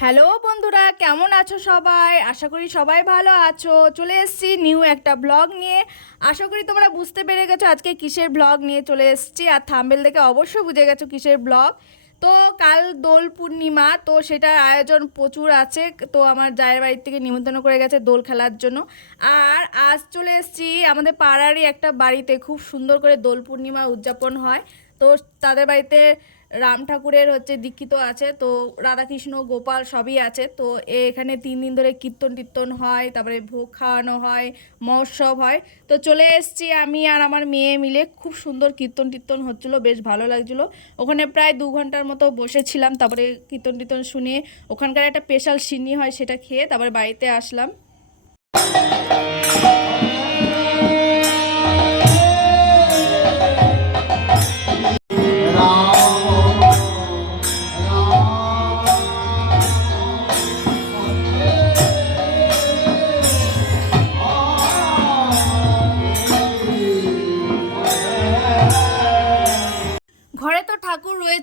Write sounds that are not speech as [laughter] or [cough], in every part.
Hello বন্ধুরা, কেমন আছো সবাই? আশা করি সবাই ভালো আছো। চলে এসেছি নিউ একটা ব্লগ নিয়ে। আশা করি তোমরা বুঝতে পেরে গেছো আজকে কিসের ব্লগ নিয়ে চলে এসেছি। আর থাম্বেল দেখে অবশ্যই বুঝে গেছো কিসের ব্লগ তো কাল দোল পূর্ণিমা, তো সেটার আয়োজন প্রচুর আছে। তো আমার জায়ের বাড়ির থেকে নিমন্ত্রণ করে গেছে দোল খেলার জন্য। আর আজ চলে এসেছি আমাদের পাড়ারই একটা বাড়িতে। খুব সুন্দর করে দোল পূর্ণিমা উদযাপন হয়। তো তাদের বাড়িতে রাম ঠাকুরের হচ্ছে দীক্ষিত আছে, তো রাধাকৃষ্ণ, গোপাল সবই আছে। তো এখানে তিন দিন ধরে কীর্তন টীর্তন হয়, তারপরে ভোগ খাওয়ানো হয়, মহোৎসব হয়। তো চলে এসেছি আমি আর আমার মেয়ে মিলে। খুব সুন্দর কীর্তন টীর্তন হচ্ছিল, বেশ ভালো লাগছিল। ওখানে প্রায় দু ঘণ্টার মতো বসেছিলাম, তারপরে কীর্তন টীর্তন শুনে ওখানকার একটা স্পেশাল সিন্নি হয় সেটা খেয়ে তারপরে বাড়িতে আসলাম।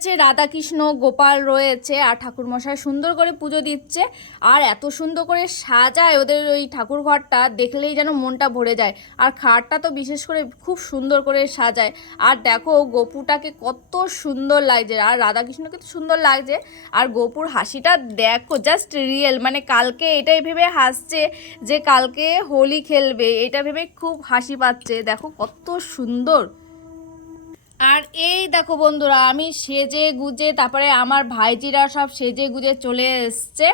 রয়েছে, রাধাকৃষ্ণ, গোপাল রয়েছে, আর ঠাকুর মশাই সুন্দর করে পুজো দিচ্ছে। আর এত সুন্দর করে সাজায় ওদের ওই ঠাকুর ঘরটা দেখলেই যেন মনটা ভরে যায়। আর খাটটা তো বিশেষ করে খুব সুন্দর করে সাজায়। আর দেখো, গোপুটাকে কত সুন্দর লাগছে। আর রাধাকৃষ্ণকে তো সুন্দর লাগছে। আর গোপুর হাসিটা দেখো জাস্ট রিয়েল মানে কালকে এটাই ভেবে হাসছে যে কালকে হোলি খেলবে। এটা ভেবে খুব হাসি পাচ্ছে। দেখো কত সুন্দর। আর এই দেখো বন্ধুরা, আমি সেজে গুজে তারপরে আমার ভাইজিরা সব সেজে গুজে চলে এসছে।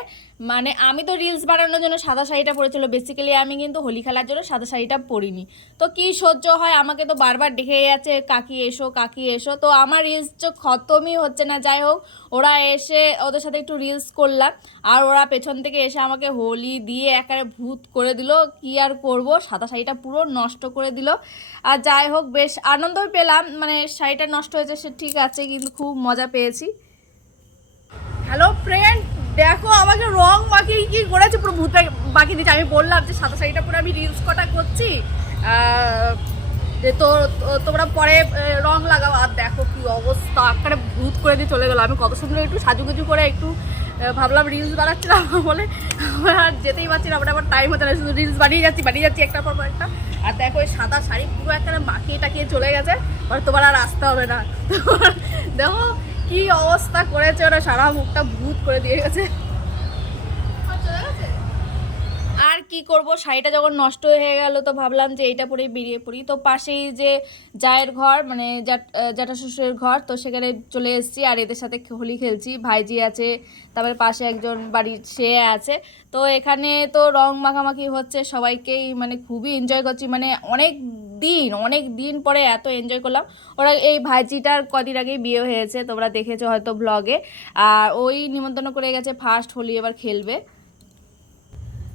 মানে আমি তো রিলস বানানোর জন্য সাদা শাড়িটা পরেছিল। বেসিক্যালি আমি কিন্তু হোলি খেলার জন্য সাদা শাড়িটা পরিনি। তো কি সহ্য হয়? আমাকে তো বারবার ডেকে যাচ্ছে, কাকি এসো কাকি এসো। তো আমার রিলস তো খতমই হচ্ছে না। যাই হোক, ওরা এসে ওদের সাথে একটু রিলস করলাম। আর ওরা পেছন থেকে এসে আমাকে হোলি দিয়ে একেবারে ভূত করে দিল। কি আর করব? সাদা শাড়িটা পুরো নষ্ট করে দিল। আর যাই হোক, বেশ আনন্দই পেলাম। মানে শাড়িটা নষ্ট হয়েছে সে ঠিক আছে, কিন্তু খুব মজা পেয়েছি। হ্যালো ফ্রেন্ড দেখো, আমাকে রং মাখিয়ে কি করেছে? পুরো ভূত বাকি দিচ্ছে আমি বললাম যে সাদা শাড়িটা পুরো আমি রিলস কটা করছি। যে তো তোমরা পরে রং লাগাও। আর দেখো কি অবস্থা, আকারে ভূত করে দিয়ে চলে গেলো। আমি কত সুন্দর একটু সাজুগুজু করে একটু ভাবলাম রিলস বানাচ্ছিলাম [laughs] বলে আর যেতেই পারছি না। আমার আবার টাইম হচ্ছে না শুধু রিলস বানিয়ে যাচ্ছি বানিয়ে যাচ্ছি একটা পর একটা। আর দেখো ওই সাদা শাড়ি পুরো একটা মাখিয়ে টাকিয়ে চলে গেছে। এবার তোমার আর আসতে হবে না। [laughs] দেখো কি অবস্থা করেছে ওরা? সারা মুখটা ভূত করে দিয়ে গেছে। আর কি করব? শাড়িটা যখন নষ্ট হয়ে গেল, তো ভাবলাম যে এইটা পরেই বেরিয়ে পড়ি। তো পাশেই যে জায়ের ঘর মানে জ্যাঠা শ্বশুরের ঘর, তো সেখানে চলে এসেছি। আর এদের সাথে হোলি খেলছি। ভাইজি আছে, তারপরে পাশে একজন বাড়ির, সে আছে। তো এখানে তো রং মাখামাখি হচ্ছে। সবাইকেই মানে খুবই এনজয় করছি। মানে অনেক দিন, অনেক দিন পরে এত এনজয় করলাম। ওরা এই ভাইজিটার কদিন আগেই বিয়ে হয়েছে, তোমরা দেখেছ হয়তো ব্লগে আর ওই নিমন্ত্রণ করে গেছে ফার্স্ট হোলি এবার খেলবে।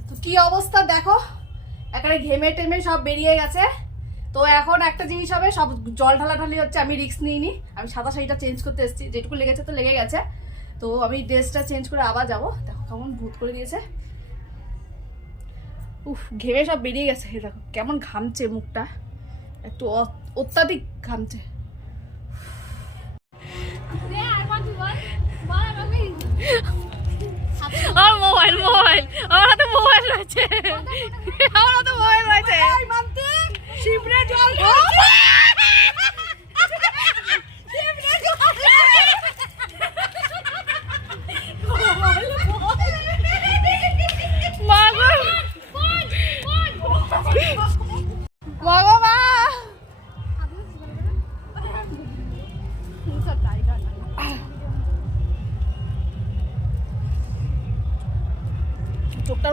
তো কি অবস্থা দেখো? এখানে ঘেমে টেমে সব বেরিয়ে গেছে। তো এখন একটা জিনিস হবে, সব জল ঢালাঢালি হচ্ছে, আমি রিস্ক নিইনি। আমি সাদা শাড়িটা চেঞ্জ করতে এসেছি, যেটুকু লেগেছে তো লেগে গেছে। তো আমি ড্রেসটা চেঞ্জ করে আবার যাব। দেখো কেমন ভূত করে দিয়েছে। উফ, ঘেমে সব বেরিয়ে গেছে, দেখো কেমন ঘামছে মুখটা। একটু অত্যাধিক ঘামছে। আমার মোবাইল মোবাইল আমার হাতে মোবাইল রয়েছে। আমার হাতে মোবাইল রয়েছে। শিবরে জল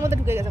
মধ্যে ঢুকে গেছে।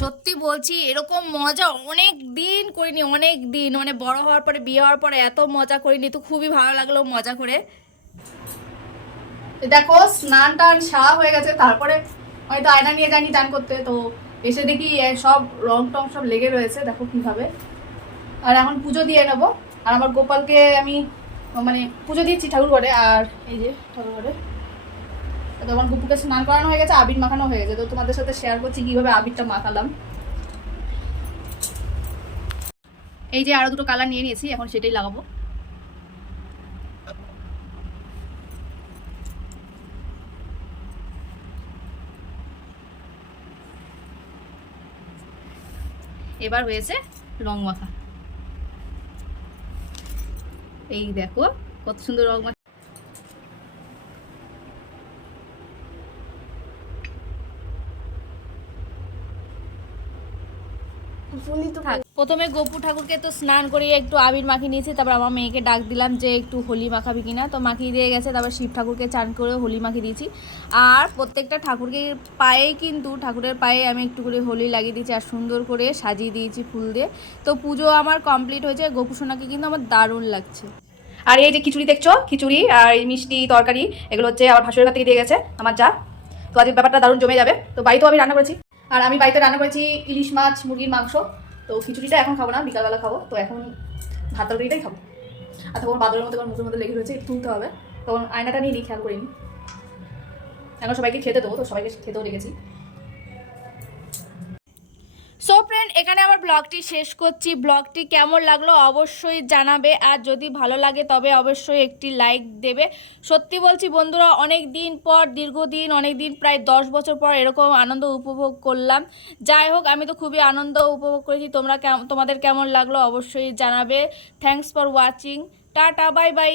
সত্যি বলছি, এরকম মজা অনেক দিন করিনি, অনেক দিন। মানে বড় হওয়ার পরে, বিয়ে হওয়ার পরে এত মজা করিনি, তো খুবই ভালো লাগল মজা করে। দেখো, স্নান টান সারা হয়ে গেছে, তারপরে হয়তো আয়না নিয়ে যাইনি চান করতে, তো এসে দেখি সব রং টং সব লেগে রয়েছে, দেখো কীভাবে। আর এখন পুজো দিয়ে নেব, আর আমার গোপালকে আমি মানে পুজো দিয়েছি ঠাকুর ঘরে আর এই যে ঠাকুর ঘরে তো আমার গুপুকে স্নান করানো হয়ে গেছে, আবির মাখানো হয়ে গেছে। তো তোমাদের সাথে শেয়ার করছি কীভাবে আবিরটা মাখালাম। এই যে আরও দুটো কালার নিয়ে নিয়েছি, এখন সেটাই লাগাবো। এবার হয়েছে রং মাখা। এই দেখো, কত সুন্দর রং প্রথমে গোপু ঠাকুরকে তো স্নান করিয়ে একটু আবির মাখিয়ে নিয়েছি তারপর আমার মেয়েকে ডাক দিলাম যে একটু হোলি মাখাবি কিনা। তো মাখিয়ে দিয়ে গেছে তারপর শিব ঠাকুরকে চান করে হোলি মাখিয়ে দিয়েছি। আর প্রত্যেকটা ঠাকুরকে পায়ে কিন্তু ঠাকুরের পায়ে আমি একটু করে হোলি লাগিয়ে দিয়েছি আর সুন্দর করে সাজিয়ে দিয়েছি ফুল দিয়ে। তো পুজো আমার কমপ্লিট হয়েছে গোপু সোনাকে কিন্তু আমার দারুণ লাগছে। আর এই যে খিচুড়ি দেখছ? খিচুড়ি আর এই মিষ্টি তরকারি এগুলো হচ্ছে আমার ভাসুরের কাছ থেকে দিয়ে গেছে আমার যা। তো আজকে ব্যাপারটা দারুণ জমে যাবে। তো বাড়িতেও আমি রান্না করেছি। আর আমি বাড়িতে রান্না করেছি ইলিশ মাছ, মুরগির মাংস। তো খিচুড়িটা এখন খাব না, বিকালবেলা খাব। তো এখন ভাত তরকারিটাই খাব। আর তখন বাদরের মধ্যে মুখের মধ্যে লেগে রয়েছে তুলতে হবে। তখন আয়নাটা নিয়ে নিই খেয়াল করিনি। এখন সবাইকে খেতে দেবো, তো সবাইকে খেতেও রেখেছি সো ফ্রেন্ড এখানে আমার ব্লগটি শেষ করছি। ব্লগটি কেমন লাগল অবশ্যই জানাবে। আর যদি ভালো লাগে, তবে অবশ্যই একটি লাইক দেবে। সত্যি বলছি বন্ধুরা অনেক দিন পর, দীর্ঘদিন অনেক দিন প্রায় দশ বছর পর এরকম আনন্দ উপভোগ করলাম। যাই হোক, আমি তো খুবই আনন্দ উপভোগ করেছি। তোমরা তোমাদের কেমন লাগল অবশ্যই জানাবে। Thanks for watching tata bye bye